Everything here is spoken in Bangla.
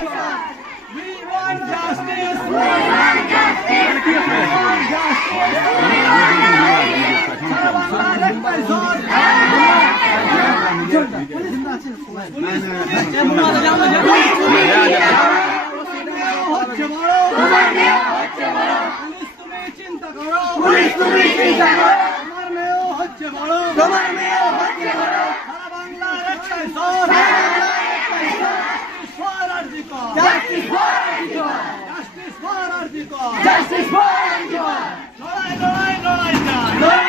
We want justice. We want justice. We want justice. সারা বাংলার একটাই জোর। হচ্ছে বড়। পুলিশ তুমি চিন্তা করো। পুলিশ তুমি চিন্তা করো। তোমার মেয়েও হচ্ছে বড়। তোমার মেয়েও হচ্ছে বড়। সারা বাংলার একটাই জোর। Justice for Arjikor! Justice for Arjikor! Justice for Arjikor! লড়াই লড়াই লড়াই চাই!